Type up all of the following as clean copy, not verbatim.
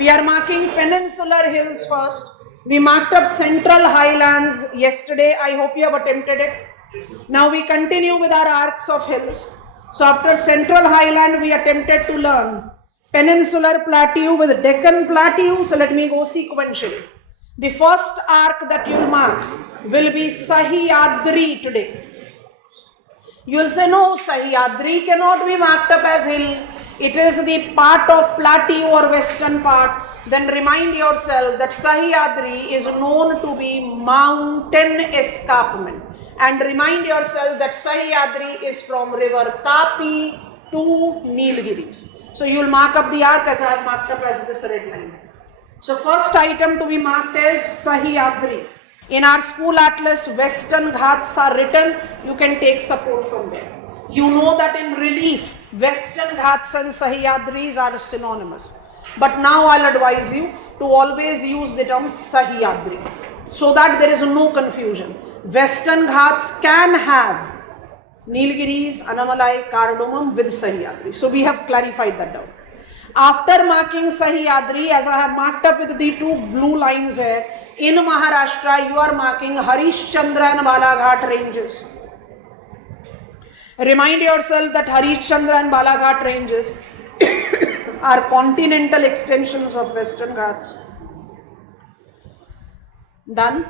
We are marking peninsular hills first. We marked up central highlands yesterday. I hope you have attempted it. Now we continue with our arcs of hills. So after central highland, we attempted to learn peninsular plateau with Deccan plateau. So let me go sequentially. The first arc that you'll mark will be Sahyadri today. You will say, no, Sahyadri cannot be marked up as hill. It is the part of plateau or western part. Then remind yourself that Sahyadri is known to be mountain escarpment. And remind yourself that Sahyadri is from river Tapi to Nilgiris. So you will mark up the arc as I have marked up as this red line. So first item to be marked is Sahyadri. In our school atlas, Western Ghats are written. You can take support from there. You know that in relief, Western Ghats and Sahyadris are synonymous. But now I'll advise you to always use the term Sahyadri so that there is no confusion. Western Ghats can have Nilgiris, Anamalai, Cardamom with Sahyadri. So we have clarified that down. After marking Sahyadri, as I have marked up with the two blue lines here, in Maharashtra, you are marking Harishchandra and Balaghat ranges. Remind yourself that Harishchandra and Balaghat ranges are continental extensions of Western Ghats. Done?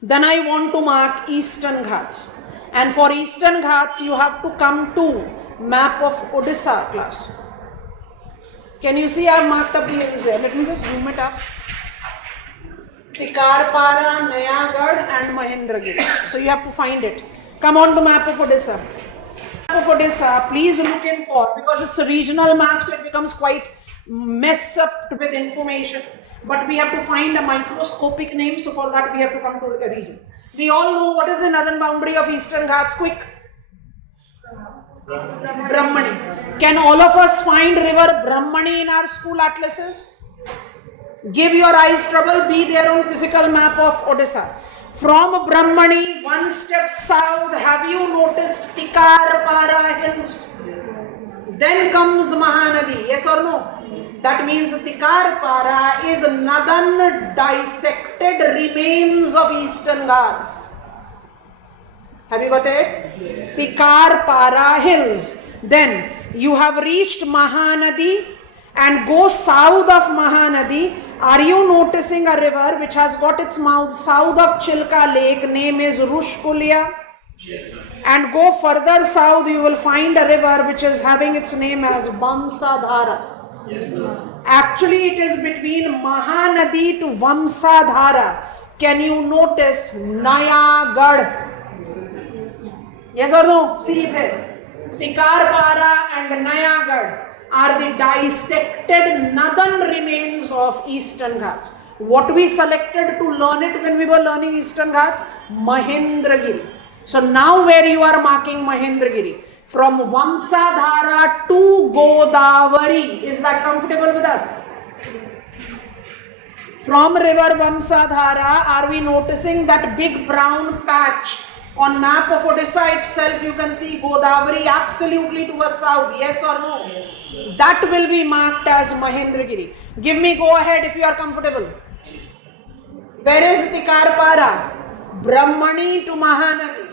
Then I want to mark Eastern Ghats. And for Eastern Ghats, you have to come to map of Odisha class. Can you see I have marked up the hills here? Let me just zoom it up. Tikarpara, Nayagarh and Mahendragiri. So you have to find it. Come on to map of Odisha. Map of Odisha, please look in for, because it's a regional map, so it becomes quite messed up with information. But we have to find a microscopic name, so for that we have to come to a region. We all know what is the northern boundary of Eastern Ghats. Quick. Brahmani. Can all of us find river Brahmani in our school atlases? Give your eyes trouble, be there on physical map of Odisha. From Brahmani, one step south, have you noticed Tikarpara hills? Then comes Mahanadi, yes or no? That means Tikarpara is northern dissected remains of Eastern Ghats. Have you got it? Tikarpara hills. Then you have reached Mahanadi and go south of Mahanadi. Are you noticing a river which has got its mouth south of Chilka Lake? Name is Rushkulia. And go further south, you will find a river which is having its name as Vamsadhara. Actually, it is between Mahanadi to Vamsadhara. Can you notice Nayagarh? Yes or no? See it here. Tikarpara and Nayagarh are the dissected northern remains of Eastern Ghats. What we selected to learn it when we were learning Eastern Ghats? Mahendragiri. So now where you are marking Mahendragiri? From Vamsadhara to Godavari. Is that comfortable with us? From river Vamsadhara, are we noticing that big brown patch? On map of Odisha itself, you can see Godavari absolutely towards south. Yes or no? That will be marked as Mahendragiri. Give me go ahead if you are comfortable. Where is Tikarpara? Brahmani to Mahanadi.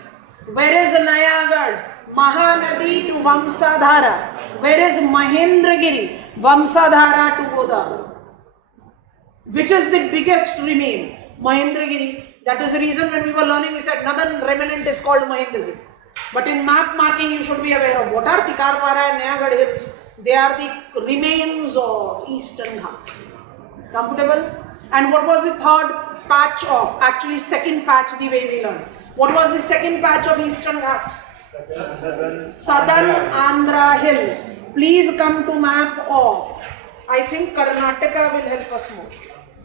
Where is Nayagarh? Mahanadi to Vamsadhara. Where is Mahendragiri? Vamsadhara to Godavari. Which is the biggest remain? Mahendragiri. That is the reason when we were learning, we said northern remnant is called Mahendragiri. But in map marking, you should be aware of what are Tikarpara and Nayagarh hills. They are the remains of Eastern Ghats. Comfortable? And what was the third patch of, actually second patch the way we learned. What was the second patch of Eastern Ghats? Southern Andhra hills. Please come to map of, I think Karnataka will help us more.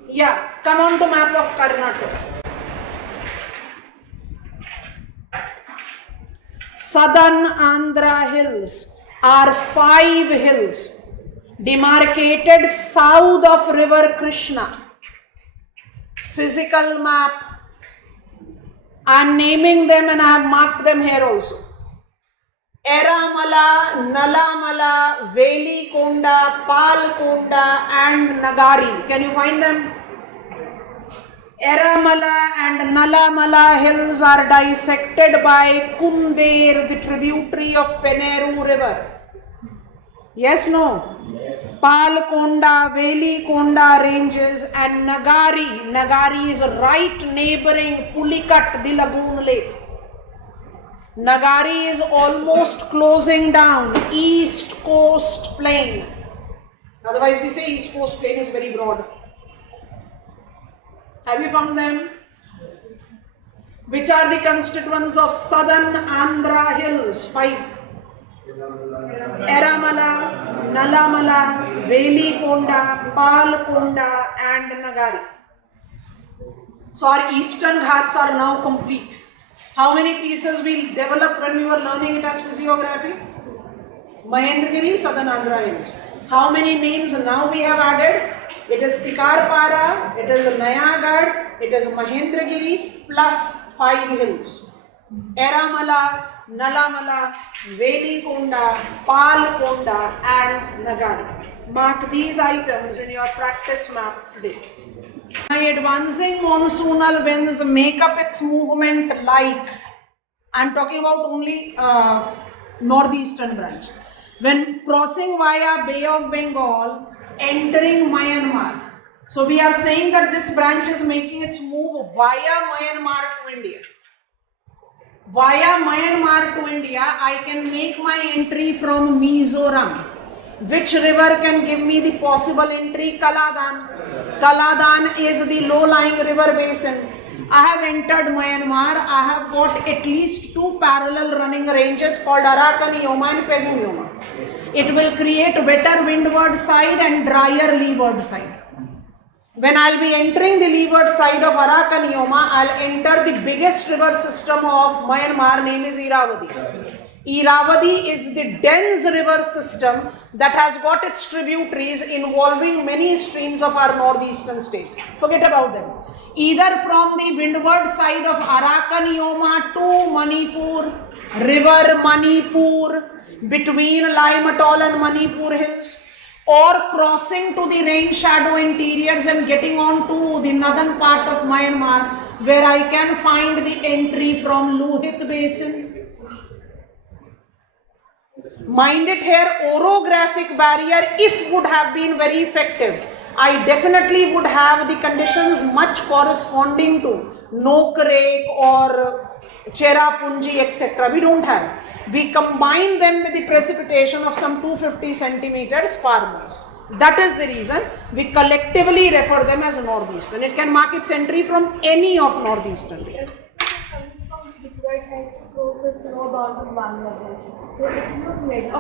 Yeah, come on to map of Karnataka. Southern Andhra hills are 5 hills demarcated south of river Krishna. Physical map. I am naming them and I have marked them here also. Eramala, Nalamala, Velikonda, Palkonda and Nagari. Can you find them? Eramala and Nalamala hills are dissected by Kunder, the tributary of Peneru river. Yes, no? Palkonda, Velikonda ranges and Nagari. Nagari is right neighboring Pulikat, the lagoon lake. Nagari is almost closing down East Coast Plain. Otherwise we say East Coast Plain is very broad. Have you found them? Which are the constituents of southern Andhra hills? 5. Eramala, Nalamala, Velikonda, Palkonda and Nagari. So our eastern Ghats are now complete. How many pieces we developed when we were learning it as physiography? Mahendragiri, southern Andhra hills. How many names now we have added? It is Tikarpara, it is Nayagarh, it is Mahendragiri plus 5 hills. Eramala, Nalamala, Velikonda, Palkonda and Nagari. Mark these items in your practice map today. Advancing monsoonal winds make up its movement like, I'm talking about only northeastern branch. When crossing via Bay of Bengal, entering Myanmar. So we are saying that this branch is making its move via Myanmar to India. Via Myanmar to India, I can make my entry from Mizoram. Which river can give me the possible entry? Kaladan. Kaladan is the low-lying river basin. I have entered Myanmar. I have got at least 2 parallel running ranges called Arakanioma and Peguyoma. It will create wetter windward side and drier leeward side. When I'll be entering the leeward side of Arakanioma, I'll enter the biggest river system of Myanmar, name is Irrawaddy. Irrawaddy is the dense river system that has got its tributaries involving many streams of our northeastern state. Forget about them. Either from the windward side of Arakanioma to Manipur, river Manipur, between Lime-Atoll and Manipur hills, or crossing to the rain shadow interiors and getting on to the northern part of Myanmar, where I can find the entry from Lohit Basin. Mind it here, orographic barrier, if would have been very effective, I definitely would have the conditions much corresponding to Nokrek or Cherrapunji, etc. We don't have. We combine them with the precipitation of some 250 centimeters farmers. That is the reason we collectively refer them as northeastern. It can mark its entry from any of northeastern region. It has to process bound to Bangladesh. So it would make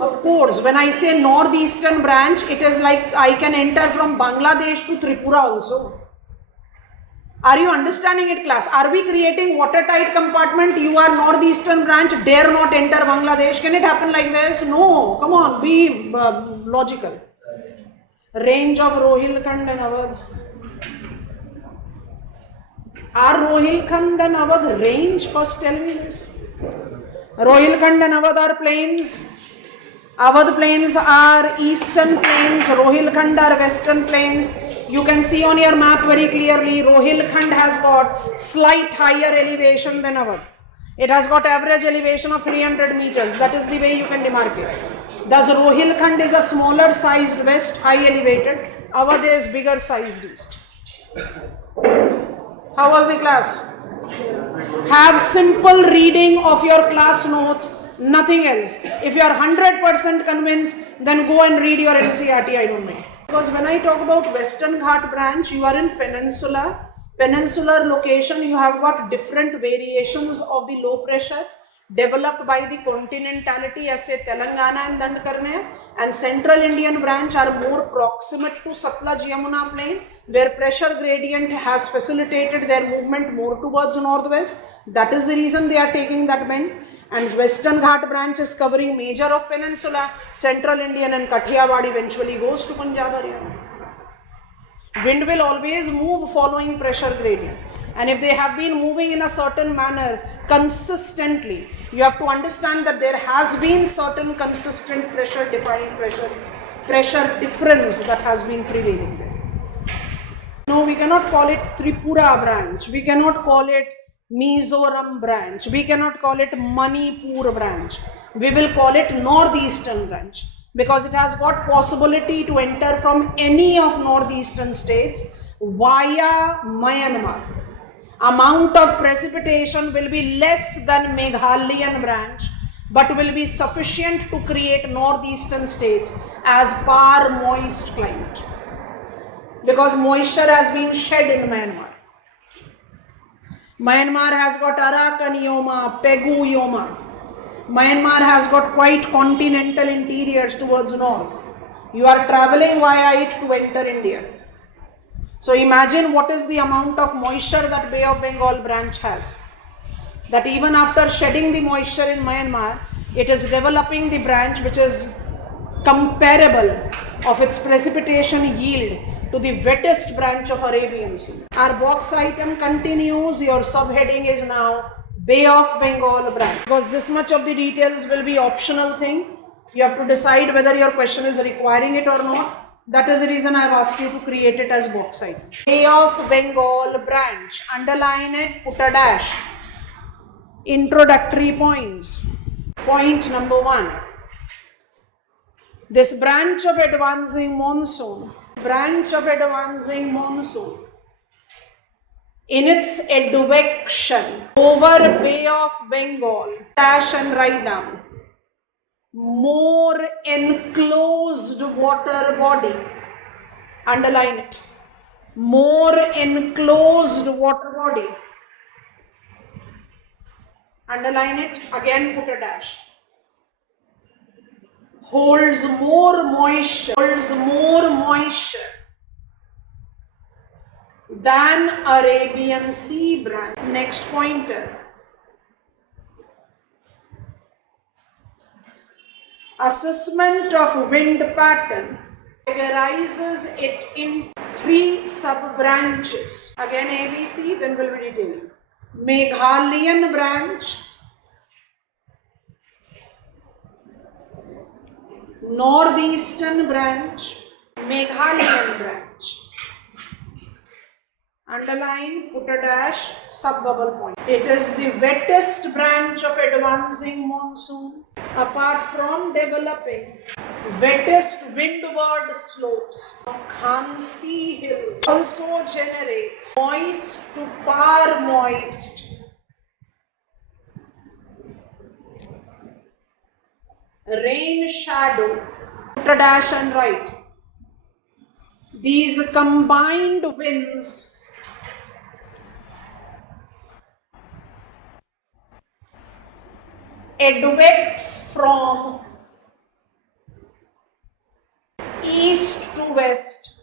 Of course. When I say northeastern branch, it is like I can enter from Bangladesh to Tripura also. Are you understanding it, class? Are we creating watertight compartment? You are northeastern branch, dare not enter Bangladesh. Can it happen like this? No. Come on, be logical. Range of Rohilkhand and Awadh. Are Rohilkhand and Awadh range? First tell me this. Rohilkhand and Awadh are plains. Awadh plains are eastern plains. Rohilkhand are western plains. You can see on your map very clearly, Rohilkhand has got slight higher elevation than Awadh. It has got average elevation of 300 meters. That is the way you can demarcate. Thus Rohilkhand is a smaller sized west, high elevated. Awadh is bigger sized east. How was the class? Have simple reading of your class notes, nothing else. If you are 100% convinced, then go and read your NCERT, I don't know. Because when I talk about Western Ghat branch, you are in peninsular location, you have got different variations of the low pressure developed by the continentality, as Telangana and Dandkarne, and Central Indian branch are more proximate to Satluj Yamuna plain, where pressure gradient has facilitated their movement more towards northwest. That is the reason they are taking that bend. And Western Ghat branch is covering major of peninsula, Central Indian and Kathiawad eventually goes to Punjab area. Wind will always move following pressure gradient. And if they have been moving in a certain manner consistently, you have to understand that there has been certain consistent pressure difference that has been prevailing there. No, we cannot call it Tripura branch. We cannot call it Mizoram branch. We cannot call it Manipur branch. We will call it Northeastern branch because it has got possibility to enter from any of northeastern states via Myanmar. Amount of precipitation will be less than Meghalayan branch, but will be sufficient to create northeastern states as par moist climate, because moisture has been shed in Myanmar. Myanmar has got Arakan Yoma, Pegu Yoma. Myanmar has got quite continental interiors towards north. You are traveling via it to enter India. So imagine what is the amount of moisture that Bay of Bengal branch has. That even after shedding the moisture in Myanmar, it is developing the branch which is comparable of its precipitation yield to the wettest branch of Arabian Sea. Our box item continues. Your subheading is now Bay of Bengal branch. Because this much of the details will be optional thing. You have to decide whether your question is requiring it or not. That is the reason I have asked you to create it as box item. Bay of Bengal branch. Underline it, put a dash. Introductory points. Point number 1. This branch of advancing monsoon in its advection over Bay of Bengal, dash and write down, more enclosed water body, underline it, more enclosed water body, underline it, again put a dash, holds more moisture than Arabian Sea branch. Next pointer. Assessment of wind pattern categorizes it in 3 sub-branches. Again ABC, then we'll be detailing. Meghalayan branch, Northeastern branch, Meghalayan branch. Underline, put a dash, sub-bubble point. It is the wettest branch of advancing monsoon. Apart from developing wettest windward slopes of Khansi Hills, also generates moist to par moist rain shadow. Put a dash and write. These combined winds advex from east to west,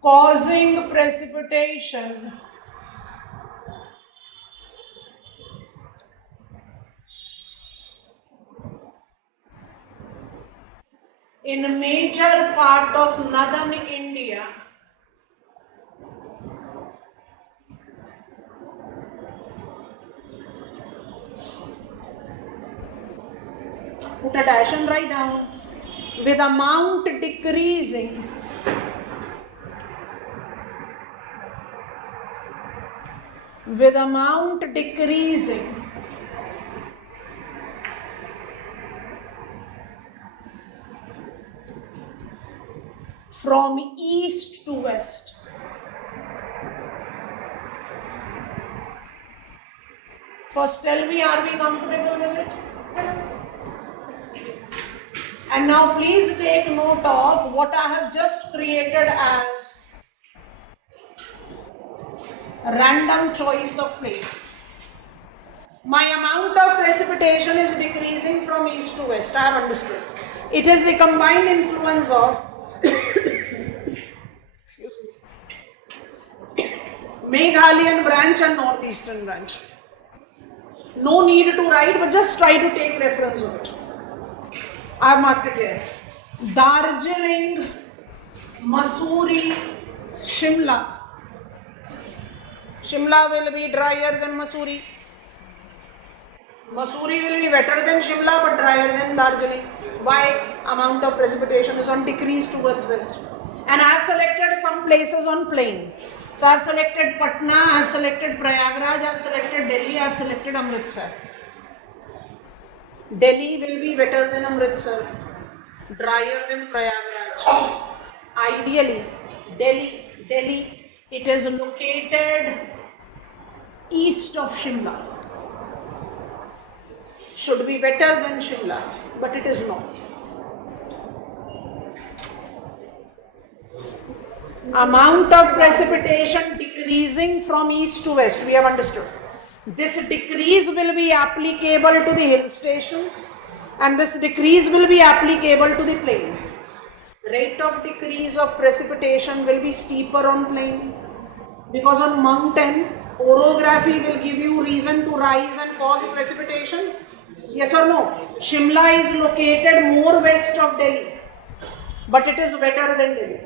causing precipitation in a major part of northern India put a dash and write down, with amount decreasing from east to west. First tell me, are we comfortable with it? And now please take note of what I have just created as random choice of places. My amount of precipitation is decreasing from east to west. I have understood. It is the combined influence of Meghalayan branch and Northeastern branch. No need to write, but just try to take reference of it. I have marked it here. Darjeeling Mussoorie, Shimla. Shimla will be drier than Mussoorie. Mussoorie will be wetter than Shimla but drier than Darjeeling. Why? Amount of precipitation is on decrease towards west. And I have selected some places on plain. So I have selected Patna, I have selected Prayagraj, I have selected Delhi, I have selected Amritsar. Delhi will be wetter than Amritsar, drier than Prayagraj. Ideally, Delhi, it is located east of Shimla. Should be wetter than Shimla, but it is not. Amount of precipitation decreasing from east to west, we have understood. This decrease will be applicable to the hill stations and this decrease will be applicable to the plain. Rate of decrease of precipitation will be steeper on plain because on mountain, orography will give you reason to rise and cause precipitation. Yes or no? Shimla is located more west of Delhi, but it is wetter than Delhi.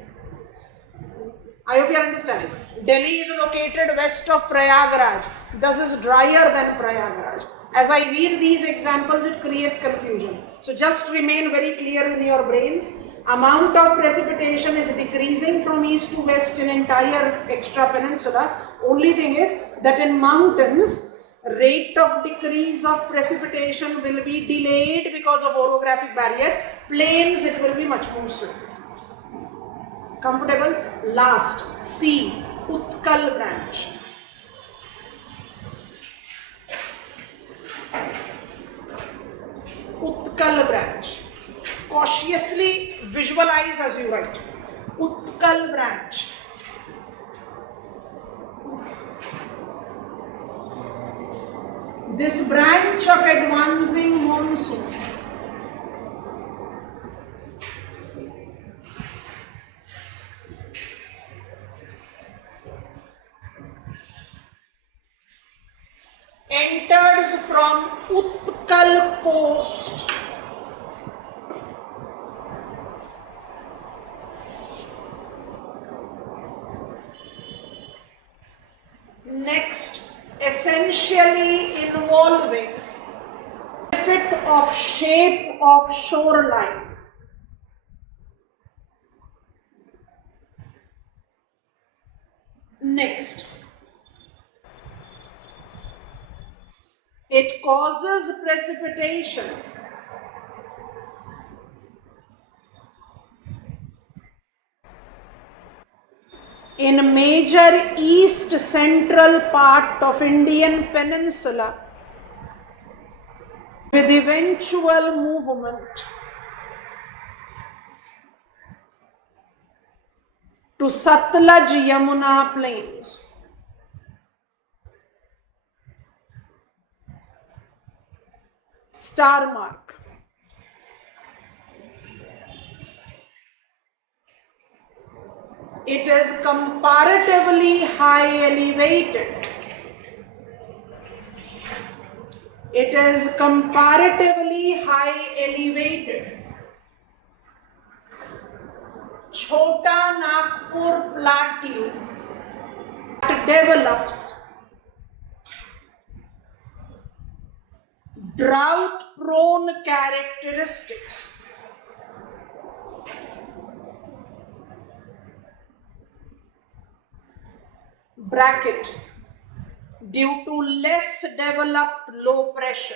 I hope you are understanding. Delhi is located west of Prayagraj, thus is drier than Prayagraj. As I read these examples, it creates confusion. So just remain very clear in your brains. Amount of precipitation is decreasing from east to west in entire extra peninsula. Only thing is that in mountains, rate of decrease of precipitation will be delayed because of orographic barrier. Plains, it will be much more swift. Comfortable? Last, C, Utkal branch. Utkal branch. Cautiously visualize as you write. Utkal branch. This branch of advancing monsoon enters from Utkal coast next, essentially involving benefit of shape of shoreline. Next, it causes precipitation in a major east central part of Indian peninsula with eventual movement to Satluj Yamuna plains. Star mark. It is comparatively high elevated. It is comparatively high elevated. Chota Nagpur plateau develops drought prone characteristics. Bracket, due to less developed low pressure.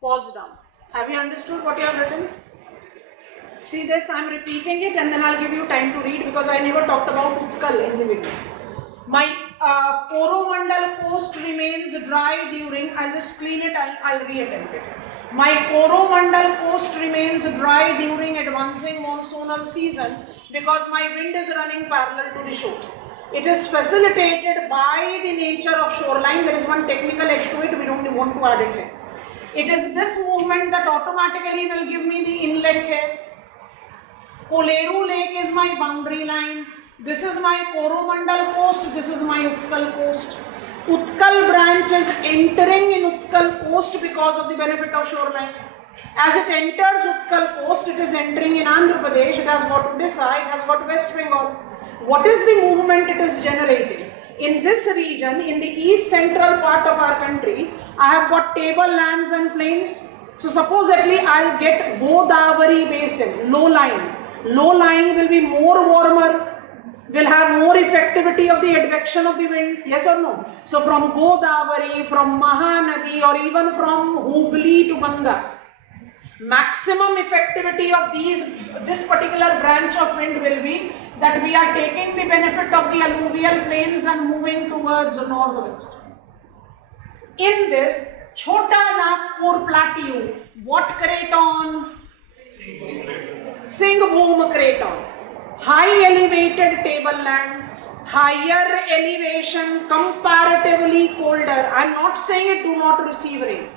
Pause down. Have you understood what you have written? See this, I am repeating it and then I'll give you time to read because I never talked about Utkal in the video. My Coromandel coast remains dry during, I'll just clean it, I'll re-attempt it. My Coromandel coast remains dry during advancing monsoonal season because my wind is running parallel to the shore. It is facilitated by the nature of shoreline. There is one technical edge to it, we don't want to add it here. It is this movement that automatically will give me the inlet here. Koleru Lake is my boundary line. This is my Coromandel coast, this is my Utkal coast. Utkal branch is entering in Utkal coast because of the benefit of shoreline. As it enters Utkal coast, it is entering in Andhra Pradesh, it has got Odisha, it has got West Bengal. What is the movement it is generating? In this region, in the east central part of our country, I have got tablelands and plains. So supposedly I'll get Godavari basin, low lying. Low lying will be more warmer, will have more effectivity of the advection of the wind, yes or no? So from Godavari, from Mahanadi, or even from Hooghly to Ganga, maximum effectivity of this particular branch of wind will be that we are taking the benefit of the alluvial plains and moving towards the northwest. In this Chota Nagpur plateau, what craton? Singhbhum craton. High elevated tableland, higher elevation, comparatively colder. I am not saying it do not receive rain.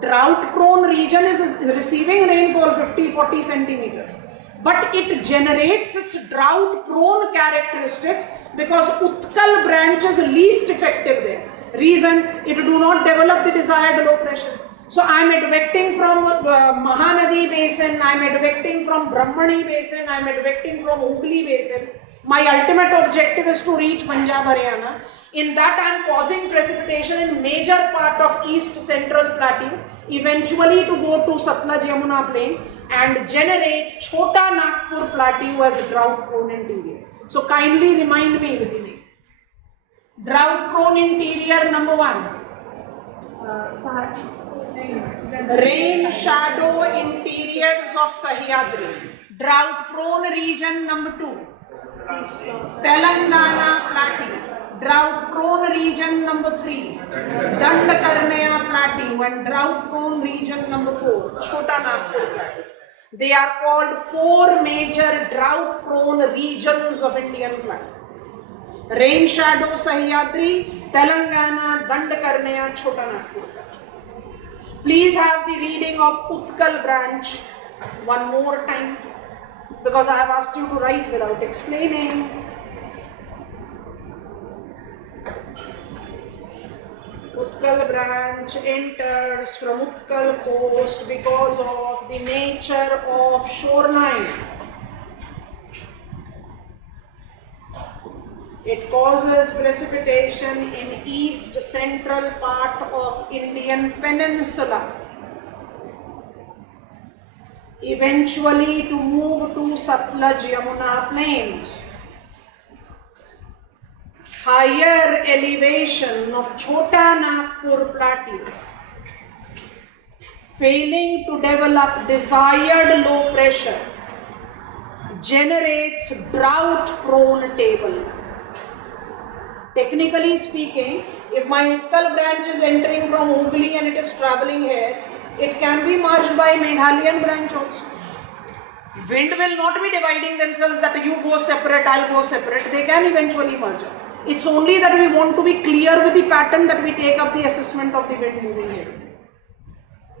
Drought prone region is receiving rainfall 50-40 centimeters. But it generates its drought prone characteristics because Utkal branch is least effective there. Reason, it do not develop the desired low pressure. So I am advecting from Mahanadi basin, I am advecting from Brahmani basin, I am advecting from Hooghly basin. My ultimate objective is to reach Punjab, Haryana. In that I am causing precipitation in major part of east central plateau, eventually to go to Satluj Yamuna plain and generate Chota Nagpur plateau as a drought prone interior. So kindly remind me with the name. Drought prone interior number 1. Rain shadow interiors of Sahyadri. Drought prone region number 2. Telangana plateau. Drought prone region number 3. Dandakarnaya plateau. And drought prone region number 4. Chota Nagpur plateau. They are called 4 major drought prone regions of Indian plateau. Rain shadow Sahyadri, Telangana, Dandakarnaya, Chota Nagpur. Please have the reading of Utkal branch one more time because I have asked you to write without explaining. Utkal branch enters from Utkal coast because of the nature of shoreline. It causes precipitation in east central part of Indian peninsula. Eventually to move to Satluj Yamuna plains. Higher elevation of Chota Nagpur plateau, failing to develop desired low pressure, generates drought prone table. Technically speaking, if my Utkal branch is entering from Hooghly and it is traveling here, it can be merged by Meghalayan branch also. Wind will not be dividing themselves that you go separate, I'll go separate. They can eventually merge. It's only that we want to be clear with the pattern that we take up the assessment of the wind moving here.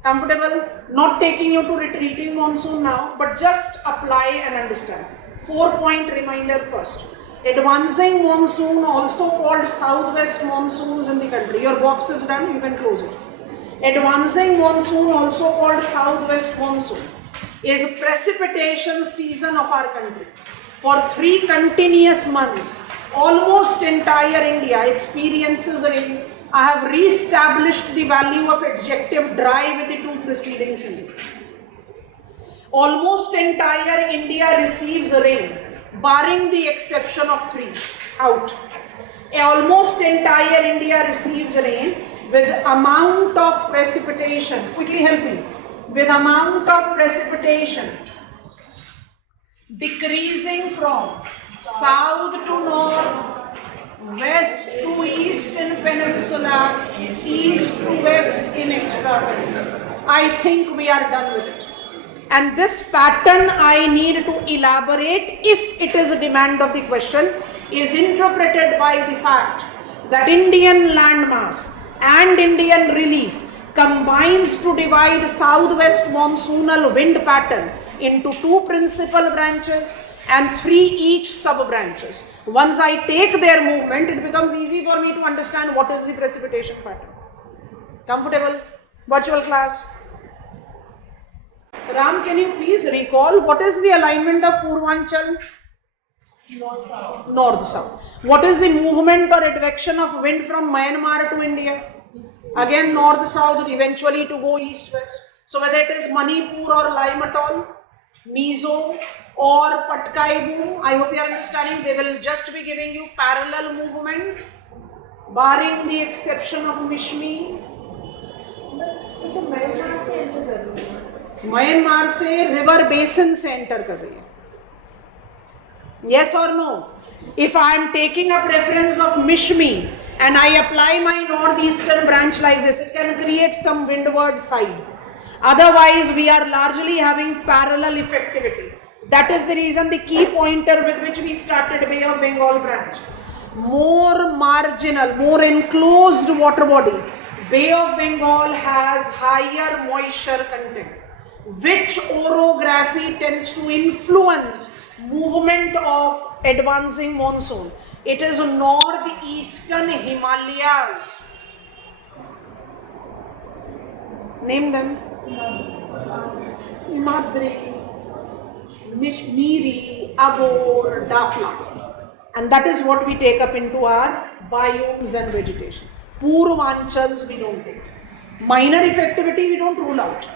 Comfortable? Not taking you to retreating monsoon now, but just apply and understand. 4-point reminder first. Advancing monsoon, also called southwest monsoons in the country. Your box is done, you can close it. Advancing monsoon, also called southwest monsoon, is a precipitation season of our country. For 3 continuous months, almost entire India experiences rain. I have re-established the value of adjective dry with the 2 preceding seasons. Almost entire India receives rain, barring the exception of 3 out. Almost entire India receives rain with amount of precipitation. Quickly help me. With amount of precipitation decreasing from south to north, west to east in peninsula, east to west in extra-peninsula. I think we are done with it. And this pattern I need to elaborate if it is a demand of the question is interpreted by the fact that Indian landmass and Indian relief combines to divide southwest monsoonal wind pattern into 2 principal branches, and 3 each sub branches. Once I take their movement, it becomes easy for me to understand what is the precipitation pattern. Comfortable? Virtual class. Ram, can you please recall what is the alignment of Purvanchal? North-south. North-south. What is the movement or advection of wind from Myanmar to India? Again north-south, eventually to go east-west. So whether it is Manipur or Lime Atoll, Mizo or Patkai boom, I hope you are understanding, they will just be giving you parallel movement, barring the exception of Mishmi. But if the Myanmar से enter कर रही है, Myanmar से river basin से enter कर रही है. Yes or no? If I am taking up reference of Mishmi and I apply my northeastern branch like this, it can create some windward side. Otherwise, we are largely having parallel effectivity. That is the reason the key pointer with which we started Bay of Bengal branch. More marginal, more enclosed water body. Bay of Bengal has higher moisture content, which orography tends to influence movement of advancing monsoon. It is northeastern Himalayas. Name them. Himadri, Miri, Abor, Dafla. And that is what we take up into our biomes and vegetation. Purvanchals we don't take. Minor effectivity we don't rule out.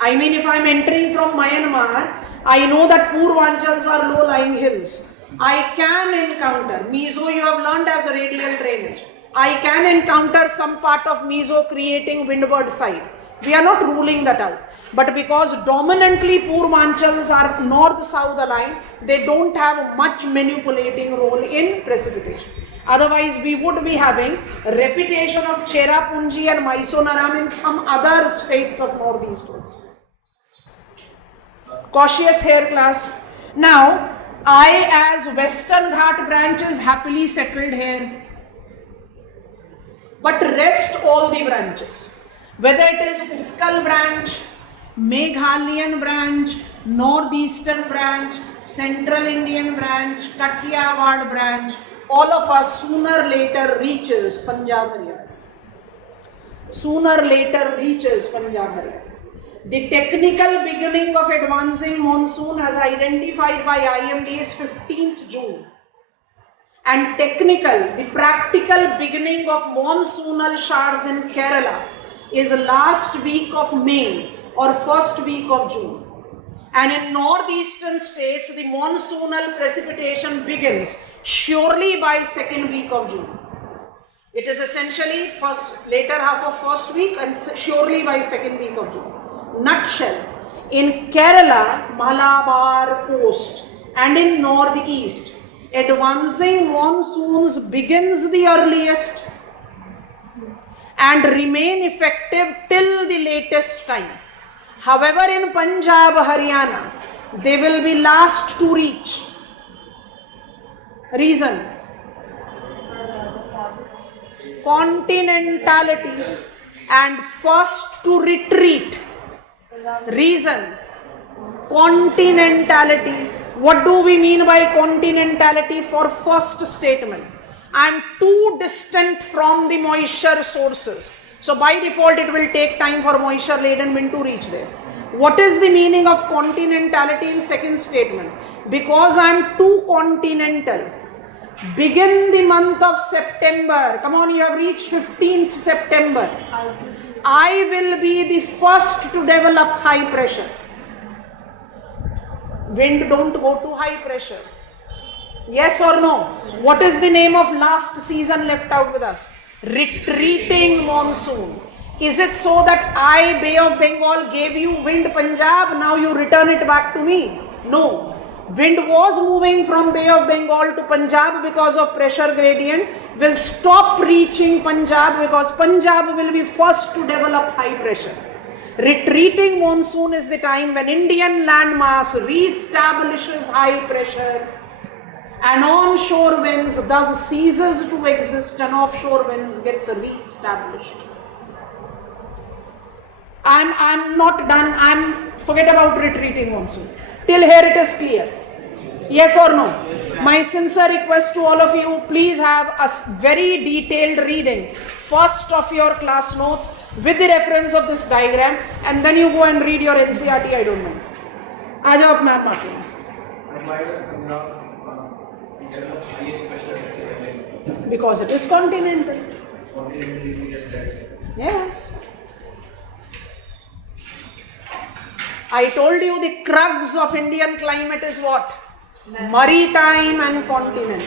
I mean, if I am entering from Myanmar, I know that Purvanchals are low-lying hills. I can encounter, Mizo you have learned as a radial drainage. I can encounter some part of Mizo creating windward side. We are not ruling that out. But because dominantly Purvanchals are north-south aligned, they don't have much manipulating role in precipitation. Otherwise, we would be having repetition of Cherrapunji and Mysore in some other states of northeast also. Cautious here class. Now, I as Western Ghat branch is happily settled here. But rest all the branches, whether it is Utkal branch, Meghalayan branch, Northeastern branch, Central Indian branch, Kathiawad branch, all of us sooner or later reaches Punjab Haryana. Sooner or later reaches Punjab Haryana. The technical beginning of advancing monsoon as identified by IMD is 15th June. And technical, the practical beginning of monsoonal showers in Kerala is last week of May or first week of June. And in northeastern states, the monsoonal precipitation begins surely by second week of June. It is essentially later half of first week and surely by second week of June. Nutshell, in Kerala, Malabar coast and in northeast, advancing monsoons begins the earliest and remain effective till the latest time. However, in Punjab, Haryana, they will be last to reach. Reason? Continentality and first to retreat. Reason? Continentality. What do we mean by continentality for first statement? I am too distant from the moisture sources. So by default it will take time for moisture laden wind to reach there. What is the meaning of continentality in second statement? Because I am too continental. Begin the month of September. Come on, you have reached 15th September. I will be the first to develop high pressure. Wind don't go to high pressure. Yes or no? What is the name of last season left out with us? Retreating monsoon. Is it so that I, Bay of Bengal, gave you wind Punjab, now you return it back to me? No. Wind was moving from Bay of Bengal to Punjab because of pressure gradient, will stop reaching Punjab because Punjab will be first to develop high pressure. Retreating monsoon is the time when Indian landmass re-establishes high pressure and onshore winds thus ceases to exist and offshore winds gets re-established. I'm not done. Forget about retreating monsoon. Till here it is clear. Yes or no? My sincere request to all of you, please have a very detailed reading first of your class notes with the reference of this diagram, and then you go and read your NCERT. I don't know. आ जाओ आप ma'am आते हैं. Because it is continental. Yes. I told you the crux of Indian climate is what? Maritime and continental.